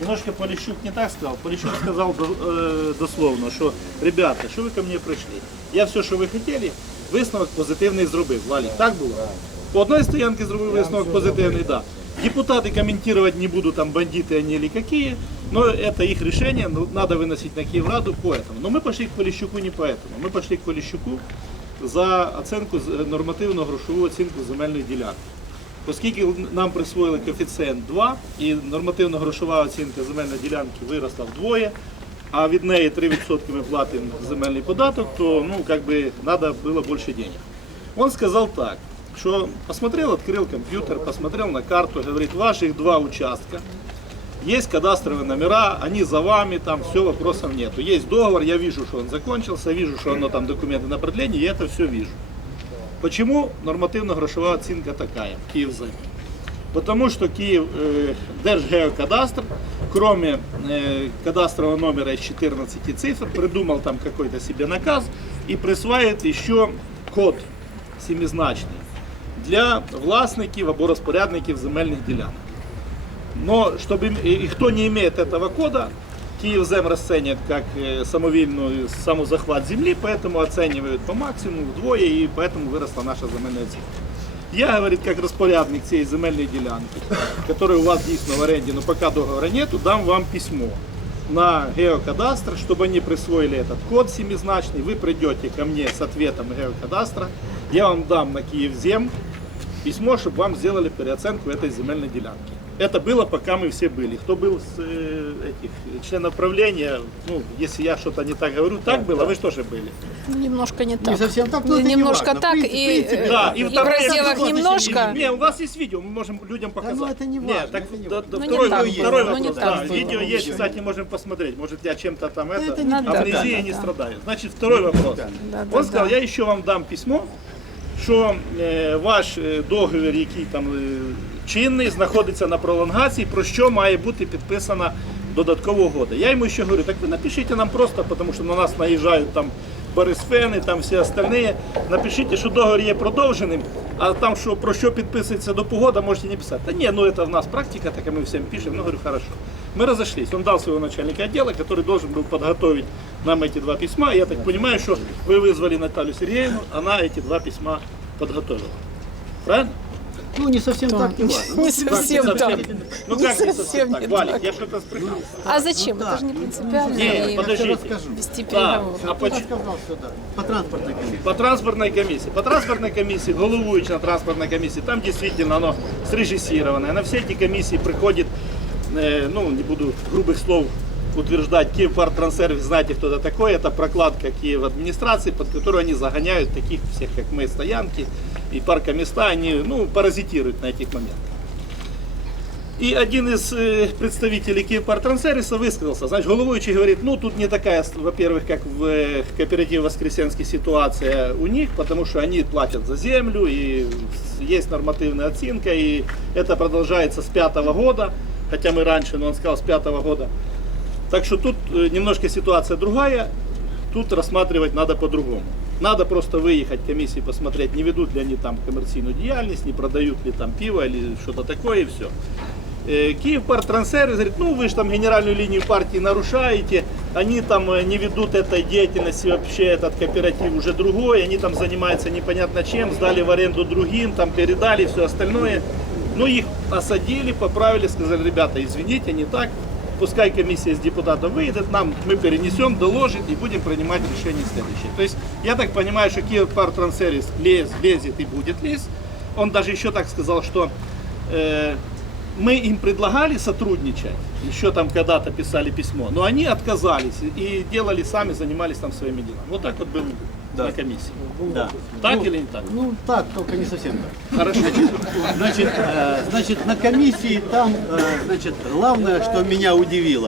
Немножко Полищук не так сказал. Полищук сказал до- э, дословно, що ребята, що ви ко мені прийшли? Я все, що ви хотіли, висновок позитивний зробив. Валік, так було? По одній стоянці зробив висновок позитивний, да. Депутаты комментировать не буду, там бандиты они или какие, но это их решение, ну, надо выносить на Киевраду по этому. Но мы пошли к Полищуку не поэтому. Мы пошли к Полищуку за оценку з- нормативну грошову оцінку земельної ділянки. Оскільки нам присвоїли коефіцієнт 2 і нормативна грошова оцінка земельної ділянки виросла вдвоє, а від неї 3% ми платимо земельний податок, то ну, как бы, надо было больше денег. Он сказал так, что посмотрел, открыл компьютер, посмотрел на карту, говорит, ваших два участка, есть кадастровые номера, они за вами, там все, вопросов нету. Есть договор, я вижу, что он закончился, вижу, что оно там документы на продление, я это все вижу. Почему нормативно-грошовая оценка такая, Киевзем? Потому что Киев, э, Держгеокадастр, кроме э, кадастрового номера из 14 цифр, придумал там какой-то себе наказ и присваивает еще код семизначный для власників або розпорядників земельних ділянок. Но чтобы им- и и кто не имеет этого кода, Киевзем расценит как э, самовильную самозахват земли, поэтому оценивают по максимуму вдвое, и поэтому выросла наша земельная оценка. Я, говорит, как распорядник цієї земельної ділянки, которая у вас дійсно в оренді, но пока договора нету, дам вам письмо на геокадастр, чтобы они присвоили этот код семизначный. Вы придете ко мне с ответом геокадастра, я вам дам на Киевзем письмо, чтобы вам сделали переоценку этой земельной делянки. Это было, пока мы все были. Кто был с э, этих членов правления, ну, если я что-то не так говорю, так было, вы что же были? Ну, Немножко не так. Не совсем так, но Не- это не немножко важно. так, В принципе, и, в принципе, э, Да, и, и в разделах немножко. Не, у вас есть видео, мы можем людям показать. ну это не Не, важно, так, это не да- важно. да, Ну, не второй, так вопрос, второй ну, не так да, было. видео есть, кстати, можем посмотреть. Может, я чем-то там это, это не так. амнезией Да, да, не да. страдаю. Значит, второй вопрос. Да, да, Он сказал, да. я еще вам дам письмо, що е, ваш е, договір, який там е, чинний, знаходиться на пролонгації, про що має бути підписана додаткова угода. Я йому ще говорю, так ви напишіть нам просто, тому що на нас наїжджають там Борисфени, там всі остальні. Напишіть, що договір є продовженим, а там що про що підписується до погода, можете не писати. Та ні, ну це в нас практика, така ми всім пишемо. Ну, говорю, хорошо. Мы разошлись. Он дал своего начальника отдела, который должен был подготовить нам эти два письма. Я так понимаю, что вы вызвали Наталью Сергеевну, она эти два письма подготовила. Правильно? Ну, не совсем Да. так, не важно. Не совсем так. Ну Не как не совсем так? так. я что-то спрыгнул. А зачем? Это же не принципиально. Не, и подождите. расскажу. Вести Да. переговоры. А сюда, по транспортной комиссии. По транспортной комиссии. По транспортной комиссии, головуючий на транспортной комиссии, там действительно оно срежиссированное. На все эти комиссии приходит, э, ну, не буду грубых слов утверждать, Киевпартрансервис, знаете, кто это такой, это прокладка Киев администрации, под которую они загоняют таких всех, как мы, стоянки и паркоместа, они, ну, паразитируют на этих моментах. И один из э, представителей Киевпартрансервиса высказался. Значит, головуючий говорит, ну тут не такая, во-первых, как в э, кооперативе Воскресенский ситуация у них, потому что они платят за землю, и есть нормативная оценка, и это продолжается с пятого года, хотя мы раньше, но он сказал с пятого года. Так что тут э, немножко ситуация другая, тут рассматривать надо по-другому. Надо просто выехать комиссии, посмотреть, не ведут ли они там коммерційну діяльність, не продают ли там пиво или что-то такое, и все. Киев Партрансервис говорит, ну вы же там генеральную линию партии нарушаете, они там э, не ведут этой деятельности, вообще этот кооператив уже другой, они там занимаются непонятно чем, сдали в аренду другим, там передали все остальное. Ну их осадили, поправили, сказали, ребята, извините, не так, пускай комиссия из депутатов выйдет, нам мы перенесем, доложит и будем принимать решение следующее. То есть я так понимаю, что Киев Партрансервис лез, лезет и будет лезть. Он даже еще так сказал, что э, мы им предлагали сотрудничать, еще там когда-то писали письмо, но они отказались и делали сами, занимались там своими делами. Вот так вот был на комиссии. Да. Так или не так? Ну, так, только не совсем так. Хорошо. Значит, э, значит, на комиссии там, э, значит, главное, что меня удивило,